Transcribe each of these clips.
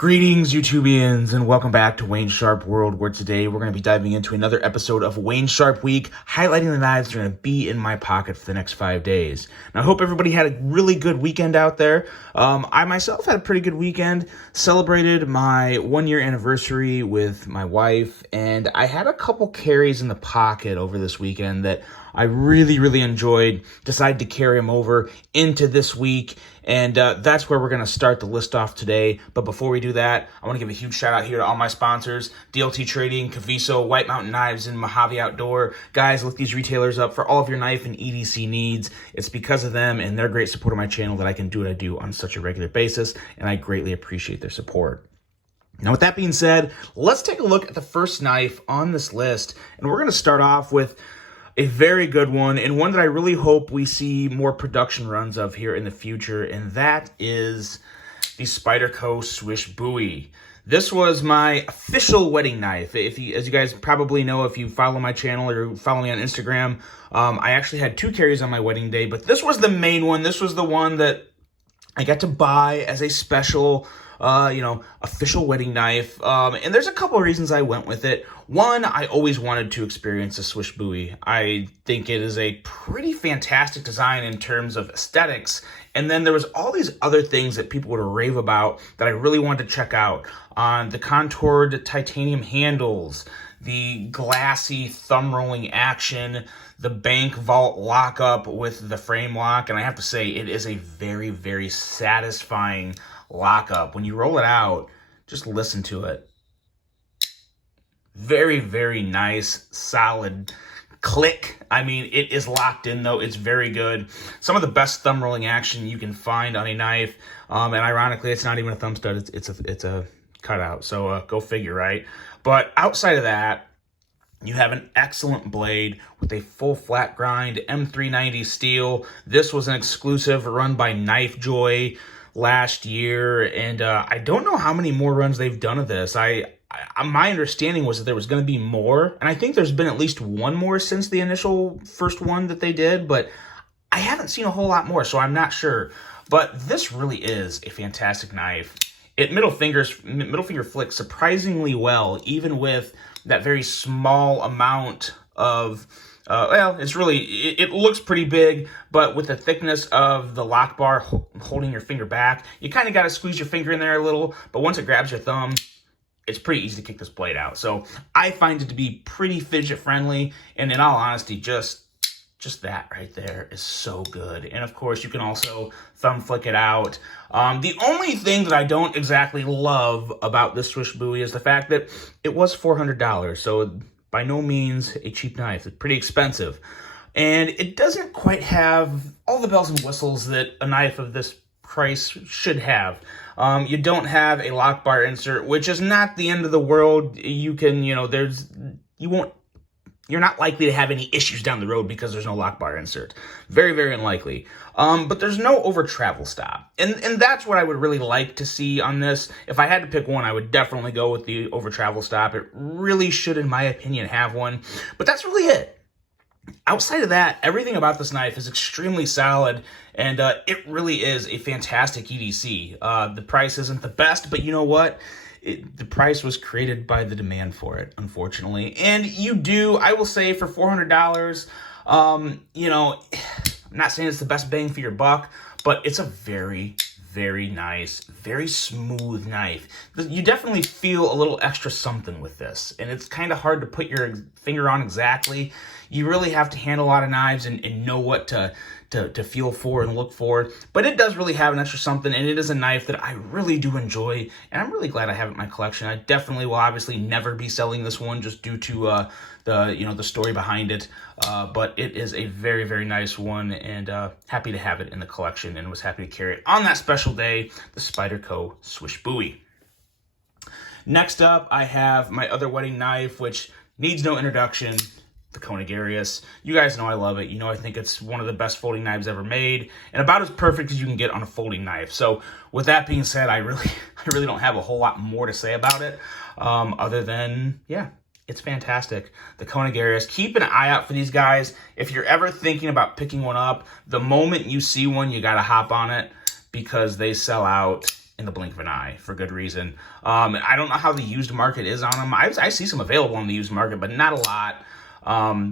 Greetings, YouTubians, and welcome back to Wayne Sharp World, where today we're going to be diving into another episode of Wayne Sharp Week, highlighting the knives that are going to be in my pocket for the next 5 days. Now, I hope everybody had a really good weekend out there. I myself had a pretty good weekend, celebrated my 1-year anniversary with my wife, and I had a couple carries in the pocket over this weekend that I really enjoyed. Decided to carry them over into this week, and that's where we're going to start the list off today. But before we do that, I want to give a huge shout out here to all my sponsors: DLT Trading, Caviso, White Mountain Knives, and Mojave Outdoor. Guys, look these retailers up for all of your knife and EDC needs. It's because of them and their great support of my channel that I can do what I do on such a regular basis, and I greatly appreciate their support. Now, with that being said, let's take a look at the first knife on this list, and we're going to start off with a very good one, and one that I really hope we see more production runs of here in the future, and that is the Spyderco Swish buoy. This was my official wedding knife. As you guys probably know, if you follow my channel or follow me on Instagram, I actually had 2 carries on my wedding day, but this was the main one. This was the one that I got to buy as a special official wedding knife. And there's a couple of reasons I went with it. One, I always wanted to experience a swish buoy. I think it is a pretty fantastic design in terms of aesthetics. And then there was all these other things that people would rave about that I really wanted to check out. On the contoured titanium handles, the glassy thumb rolling action, the bank vault lockup with the frame lock. And I have to say, it is a very satisfying lockup. When you roll it out, just listen to it. Very nice, solid click. I mean, it is locked in though. It's very good. Some of the best thumb rolling action you can find on a knife. And ironically, it's not even a thumb stud. It's a cutout. So go figure, right? But outside of that, you have an excellent blade with a full flat grind M390 steel. This was an exclusive run by Knife Joy last year, and I don't know how many more runs they've done of this. My understanding was that there was going to be more, and I think there's been at least one more since the initial first one that they did, but I haven't seen a whole lot more, so I'm not sure. But this really is a fantastic knife. It middle finger flicks surprisingly well, even with that very small amount of it looks pretty big, but with the thickness of the lock bar holding your finger back, you kind of got to squeeze your finger in there a little, but once it grabs your thumb, it's pretty easy to kick this blade out. So I find it to be pretty fidget friendly, and in all honesty, just that right there is so good. And of course, you can also thumb flick it out. The only thing that I don't exactly love about this Swish buoy is the fact that it was $400, so by no means a cheap knife. It's pretty expensive. And it doesn't quite have all the bells and whistles that a knife of this price should have. You don't have a lock bar insert, which is not the end of the world. You can, you're not likely to have any issues down the road because there's no lock bar insert. Very unlikely. But there's no over travel stop. And that's what I would really like to see on this. If I had to pick one, I would definitely go with the over travel stop. It really should, in my opinion, have one. But that's really it. Outside of that, everything about this knife is extremely solid, and it really is a fantastic EDC. The price isn't the best, but you know what? The price was created by the demand for it, unfortunately. And I will say, for $400, I'm not saying it's the best bang for your buck, but it's a very nice, very smooth knife. You definitely feel a little extra something with this, and it's kind of hard to put your finger on exactly. You really have to handle a lot of knives and know what to feel for and look for. But it does really have an extra something, and it is a knife that I really do enjoy, and I'm really glad I have it in my collection. I definitely will obviously never be selling this one just due to the story behind it. But it is a very nice one, and happy to have it in the collection, and was happy to carry it on that special day, the Spyderco Swish buoy. Next up, I have my other wedding knife, which needs no introduction, the Konigarius. You guys know I love it. You know I think it's one of the best folding knives ever made, and about as perfect as you can get on a folding knife. So with that being said, I really don't have a whole lot more to say about it, other than, yeah, it's fantastic. The Konigarius, keep an eye out for these guys. If you're ever thinking about picking one up, the moment you see one, you got to hop on it, because they sell out in the blink of an eye for good reason. I don't know how the used market is on them. I see some available on the used market, but not a lot.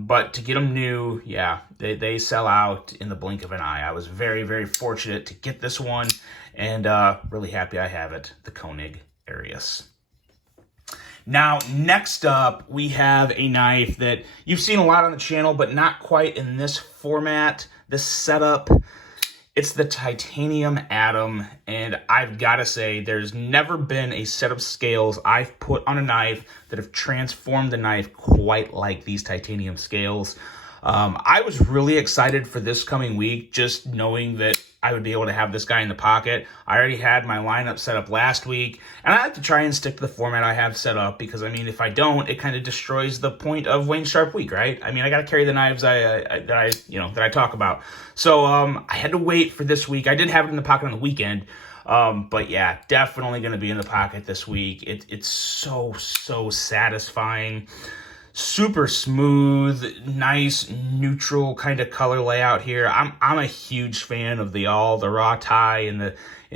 But to get them new, yeah, they sell out in the blink of an eye. I was very, very fortunate to get this one, and really happy I have it, the Konigarius. Now, next up, we have a knife that you've seen a lot on the channel, but not quite in this format, this setup. It's the Titanium Atom, and I've got to say, there's never been a set of scales I've put on a knife that have transformed the knife quite like these titanium scales. I was really excited for this coming week, just knowing that I would be able to have this guy in the pocket. I already had my lineup set up last week, and I like to try and stick to the format I have set up because, I mean, if I don't, it kind of destroys the point of Wayne Sharp Week, right? I mean, I got to carry the knives that I talk about. So I had to wait for this week. I did have it in the pocket on the weekend, but yeah, definitely going to be in the pocket this week. It's so satisfying. Super smooth, nice, neutral kind of color layout here. I'm a huge fan of the raw tie and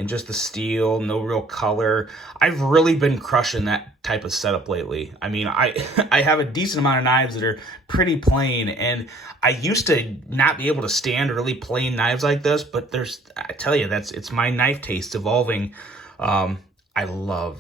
just the steel, no real color. I've really been crushing that type of setup lately. I mean, I have a decent amount of knives that are pretty plain, and I used to not be able to stand really plain knives like this, but I tell you, it's my knife taste evolving. I love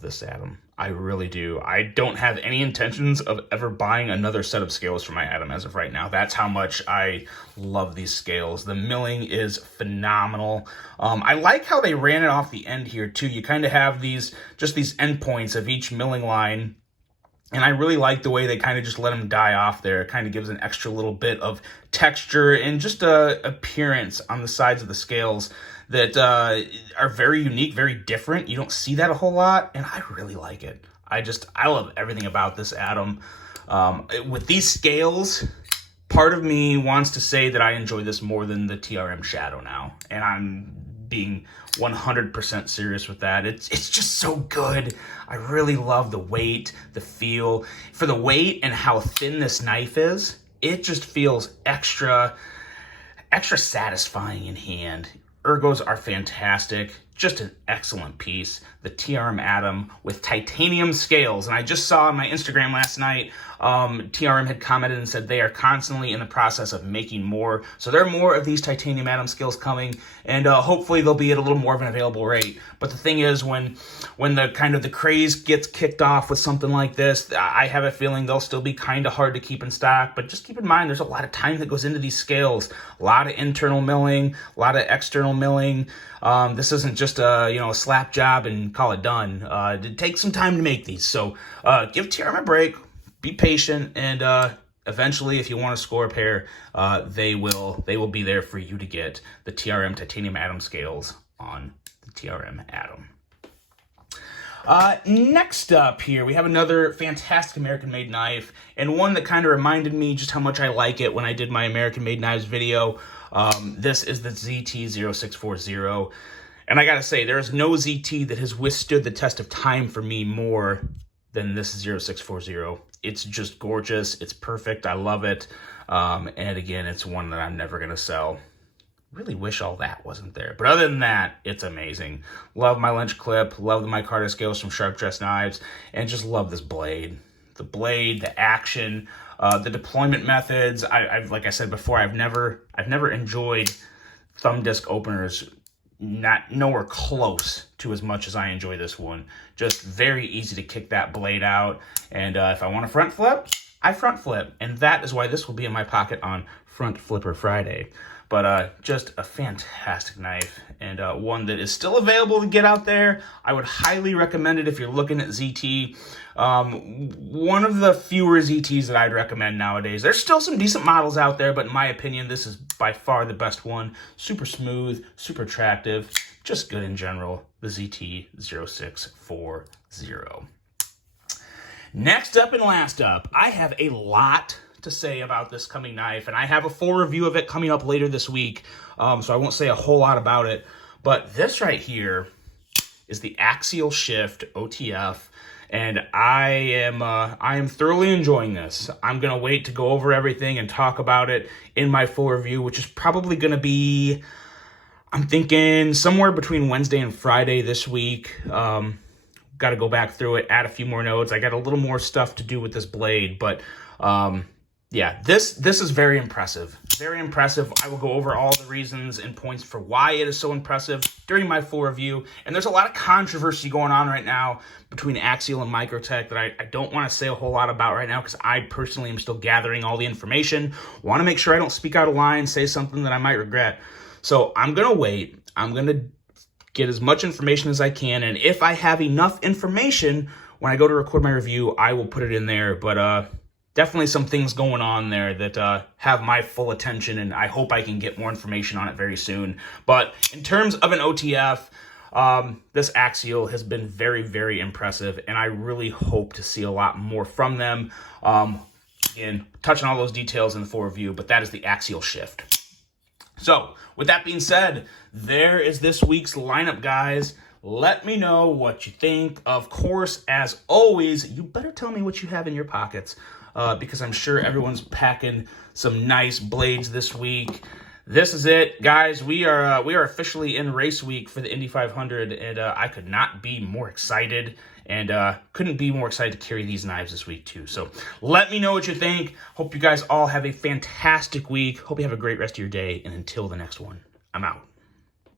this Atom. I really do. I don't have any intentions of ever buying another set of scales for my Atom as of right now. That's how much I love these scales. The milling is phenomenal. I like how they ran it off the end here too. You kind of have these end points of each milling line. And I really like the way they kind of just let them die off there. It kind of gives an extra little bit of texture and just a appearance on the sides of the scales that are very unique, very different. You don't see that a whole lot, and I really like it. I love everything about this Atom. With these scales, part of me wants to say that I enjoy this more than the TRM Shadow now, and I'm being 100% serious with that. It's just so good. I really love the weight, the feel. For the weight and how thin this knife is, it just feels extra satisfying in hand. Ergos are fantastic. Just an excellent piece. The TRM Atom with titanium scales. And I just saw on my Instagram last night, TRM had commented and said they are constantly in the process of making more. So there are more of these titanium Atom scales coming, and hopefully they'll be at a little more of an available rate. But the thing is, when the kind of the craze gets kicked off with something like this, I have a feeling they'll still be kind of hard to keep in stock. But just keep in mind, there's a lot of time that goes into these scales. A lot of internal milling, a lot of external milling. This isn't just a slap job and call it done. It takes some time to make these. So give TRM a break. Be patient, and eventually, if you want to score a pair, they will be there for you to get the TRM Titanium Atom scales on the TRM Atom. Next up here, we have another fantastic American-made knife, and one that kind of reminded me just how much I like it when I did my American-made knives video. This is the ZT0640, and I gotta say, there is no ZT that has withstood the test of time for me more than this 0640. It's just gorgeous. It's perfect. I love it. And again, it's one that I'm never going to sell. Really wish all that wasn't there. But other than that, it's amazing. Love my Lynch clip. Love the micarta scales from Sharp Dressed Knives. And just love this blade. The blade, the action, the deployment methods. I've like I said before, I've never enjoyed thumb disc openers nowhere close to as much as I enjoy this one. Just very easy to kick that blade out, and if I want to front flip, I front flip, and that is why this will be in my pocket on Front Flipper Friday. But just a fantastic knife, and one that is still available to get out there. I would highly recommend it if you're looking at ZT. One of the fewer ZTs that I'd recommend nowadays. There's still some decent models out there, but in my opinion, this is by far the best one. Super smooth, super attractive, just good in general. The ZT0640. Next up and last up, I have a lot to say about this coming knife, and I have a full review of it coming up later this week, so I won't say a whole lot about it. But this right here is the Axial Shift OTF, and I am thoroughly enjoying this. I'm gonna wait to go over everything and talk about it in my full review, which is probably gonna be I'm thinking somewhere between Wednesday and Friday this week. Got to go back through it, add a few more notes. I got a little more stuff to do with this blade, but yeah, this is very impressive. Very impressive. I will go over all the reasons and points for why it is so impressive during my full review. And there's a lot of controversy going on right now between Axial and Microtech that I don't want to say a whole lot about right now because I personally am still gathering all the information. Want to make sure I don't speak out of line, say something that I might regret. So I'm going to wait. I'm going to get as much information as I can. And if I have enough information, when I go to record my review, I will put it in there. But definitely some things going on there that have my full attention, and I hope I can get more information on it very soon. But in terms of an OTF, this Axial has been very, very impressive, and I really hope to see a lot more from them. Again, touching all those details in the full review, but that is the Axial Shift. So, with that being said, there is this week's lineup, guys. Let me know what you think. Of course, as always, you better tell me what you have in your pockets, because I'm sure everyone's packing some nice blades this week. This is it, guys. We are officially in race week for the Indy 500, and I could not be more excited, and couldn't be more excited to carry these knives this week too. So let me know what you think. Hope you guys all have a fantastic week. Hope you have a great rest of your day, and until the next one, I'm out.